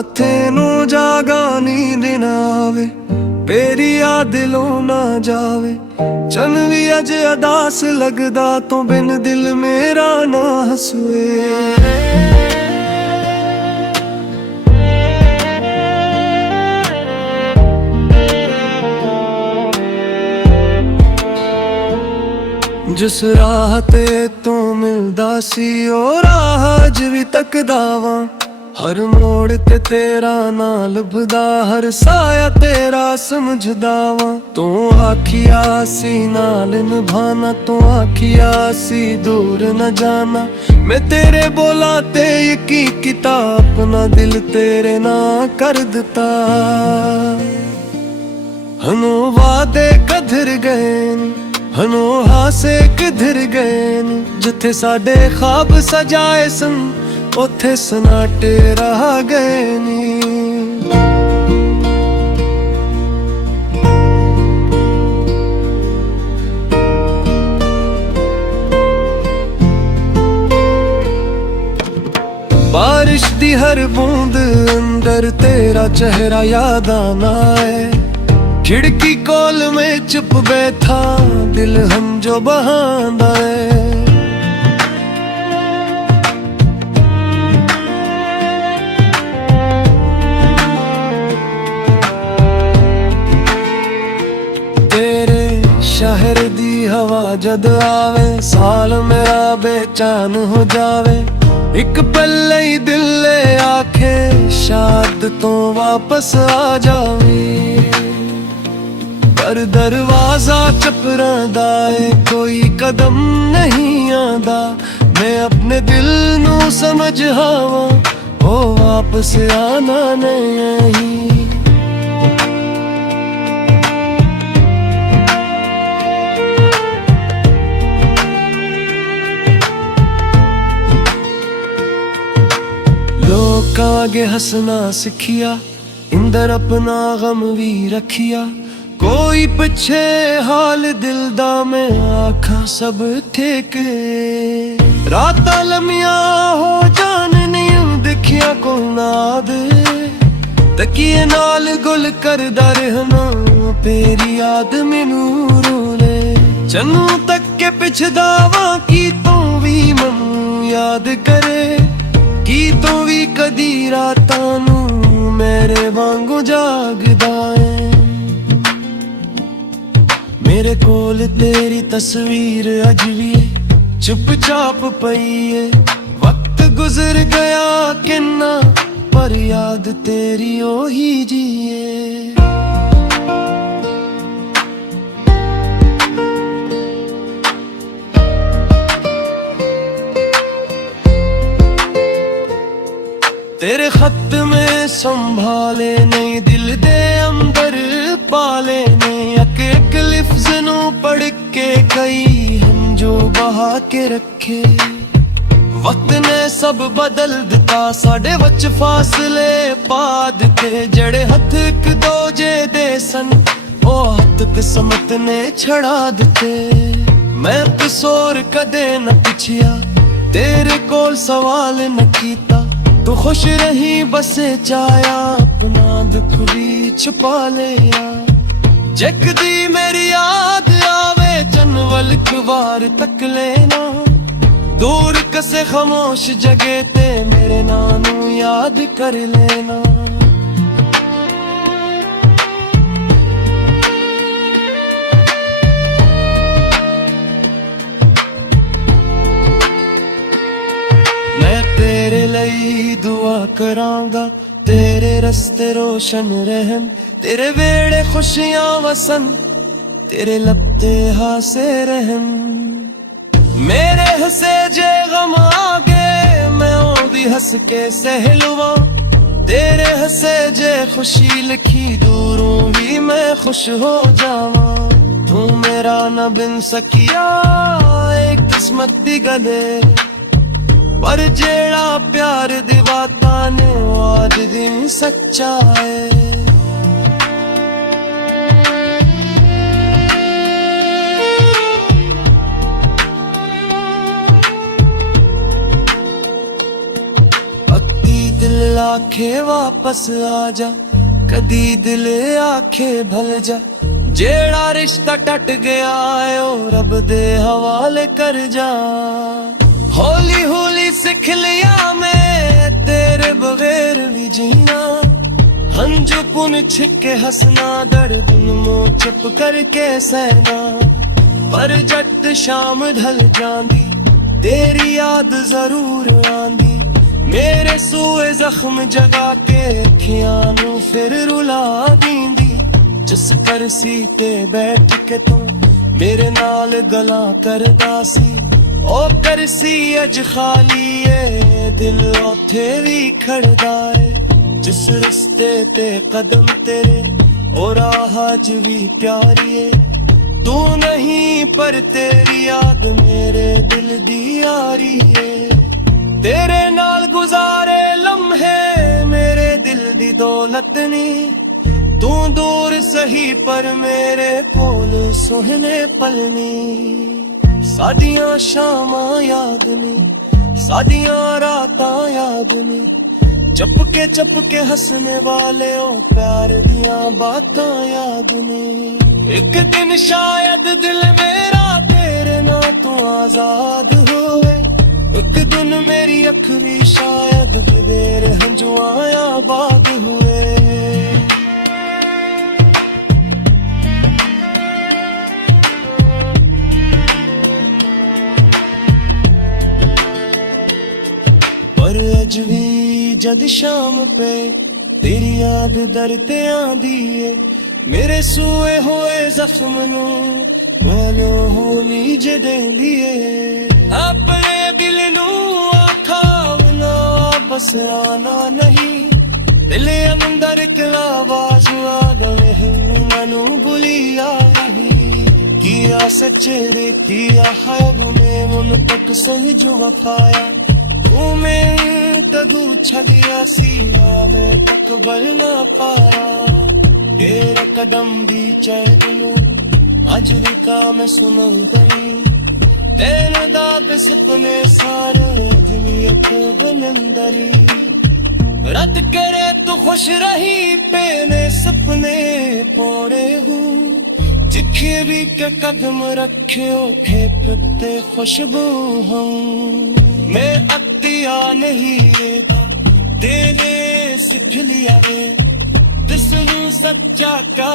ਰਾਤੇ ਨੂੰ ਜਾਗਾ ਨੀਂਦ ਨਾ ਆਵੇ, ਮੇਰੀ ਆ ਦਿਲੋਂ ਨਾ ਜਾਵੇ। ਚੰਨ ਵੀ ਅਜ ਅਦਾਸ ਲੱਗਦਾ, ਤੋਂ ਬਿਨ ਦਿਲ ਮੇਰਾ ਨਾ ਹਸੂਏ। ਜਿਸ ਰਾਹ ਤੇ ਤੂੰ ਮਿਲਦਾ ਸੀ, ਉਹ ਰਾਹ ਅੱਜ ਵੀ ਤੱਕਦਾ ਵਾਂ। ਹਰ ਮੋੜ ਤੇ ਤੇਰਾ ਨਾਂ ਲੱਭਦਾ, ਹਰ ਸਾਇਆ ਤੇਰਾ ਸਮਝਦਾ ਵਾਂ। ਤੂੰ ਆਖਿਆ ਸੀ ਨਾਲ ਨਿਭਾਣਾ, ਤੂੰ ਆਖਿਆ ਸੀ ਦੂਰ न ਜਾਣਾ। ਮੈਂ ਤੇਰੇ ਬੋਲਾਂ ਤੇ ਯਕੀਨ ਕੀਤਾ, ਆਪਣਾ ਦਿਲ ਤੇਰੇ ਨਾਲ ਕਰ ਦਿੱਤਾ। ਹਨੋ ਵਾਦੇ ਕਦਰ ਗਏ ਨੇ, ਹਨੋ ਹਾਸੇ ਕਿਧਰ ਗਏ ਨੇ। ਜਿੱਥੇ ਸਾਡੇ ਖਾਬ ਸਜਾਏ ਸਨ, ਉੱਥੇ ਸਨਾਟੇ ਰਹਿ ਗਏ ਨੀ। ਬਾਰਿਸ਼ ਦੀ ਹਰ ਬੂੰਦ ਅੰਦਰ ਤੇਰਾ ਚਿਹਰਾ ਯਾਦ ਆਨਾ ਹੈ। खिड़की कोल में चुप बैठा, दिल हम जो बहांदा है। तेरे शहर दी हवा जद आवे, साल मेरा बेचैन हो जावे। एक पल ही दिल ले आखे, शाद तो वापस आ जावे। पर दरवाजा चपरांदा है, कोई कदम नहीं आंदा। मैं अपने दिल नू समझ हावां, ओ वापस आना नहीं। लोकां अगे हसना सिखिया, इंदर अपना गम भी रखिया। कोई पिछे हाल दिल दा, मैं आखा सब ठेके। रातां लम्मियां हो जान नहीं दिखिया को नाद। तकिए नाल गुल करदा रहना, तेरी याद मैनू रोले। चन्नू तक के पिछदा वां, की तू भी मैनू याद करे। की तू भी कदी रातां नू मेरे वांगू जागदा है। मेरे कोल तेरी तस्वीर अज भी चुपचाप पई है। वक्त गुजर गया किन्ना, पर याद तेरी ओही जिए। तेरे खत में संभाले नहीं, दिल दे अंदर पाले नहीं। एक लिफ्ज नू पढ़ के कई हम जो बहा के रखे। वक्त ने सब बदल दिता, साडे वच फासले पा दिते। जड़े हथ एक दूजे दे सन, ओ हथ किस्मत ने छड़ा दिते। मैं कसूर कदे न पुछिया, तेरे कोल सवाल न कीता। तू खुश रही बसे चाया, अपना दुख भी छुपा लिया। जगदी मेरी याद आवे, चनवल वार तक लेना। दूर कसे खामोश जगह ते, मेरे नानू याद कर लेना। मैं तेरे लिए दुआ करांगा, तेरे रस्ते रोशन रहन। तेरे वेड़े खुशियां वसन, तेरे लपते हासे रहन। मेरे हसे जे गम आगे, मैं ओदी हस के सहलुआ। तेरे हसे जे खुशी लिखी, दूरों भी मैं खुश हो जावा। तू मेरा न बिन सकिया, एक किस्मत दी गले। पर जेड़ा प्यार दी बातां ने, आज दिन सच्चा है। आखे वापस आ जा, कदी दिल आखे भल जा। जेड़ा रिश्ता टट गया है ओ रब दे हवाले कर जा। हौली हौली सिख लिया मैं तेरे बगैर भी जीना, हंजू पुन छिके हंसना, दर्द मुंह चुप करके सहना। पर जद शाम ढल जांदी तेरी याद जरूर आंदी, मेरे सूए जख्म जगा के अखियां नू फिर रुला दींदी। जिस करसी ते बैठ के तू मेरे नाल गला करदा सी, ओ करसी अज खाली है दिल ओथे भी खड़दा है। जिस रिश्ते ते कदम तेरे ओ राह अज भी प्यारी है। तू नहीं पर तेरी याद मेरे दिल दी यारी है। तेरे नाल गुजारे लम्हे मेरे दिल दी दौलत नी, तू दूर सही पर मेरे कोल सोहने पलनी। सादियां शामां याद नी, सादियां रातां याद नी, चपके हंसने वाले ओ प्यार दियां बातां याद नी। एक दिन शायद दिल मेरा तेरे ना तू आजाद होवे, एक दिन मेरी अख भी शायद तेरे हंजुआं आबाद हुए। पर अज भी जद शाम पे तेरी याद दर ते आंदी है, मेरे सूए होए जख्म नू वालो होनी जे देंदी है। अपने दिल नू आखा ना बस आना नहीं, दिल अंदर किला आवाज आ गए मनु भुलिया नहीं। किया सच्चे रे किया है में मुन तक सही जो वफाया, मैं कदू छगिया सीरा में तक बल ना पाया। तेरा कदम भी चैनू अज का मैं सुन गई, तेन दाद सपने सारे जिमियत बनंदरी। रत करे तू खुश रही पेने सपने पोड़े हूँ, जिखे भी के कदम रखे खेपते खुशबू हूँ। मैं अतिया नहीं लेगा तेरे सिख लिया है, दिस सच्चा का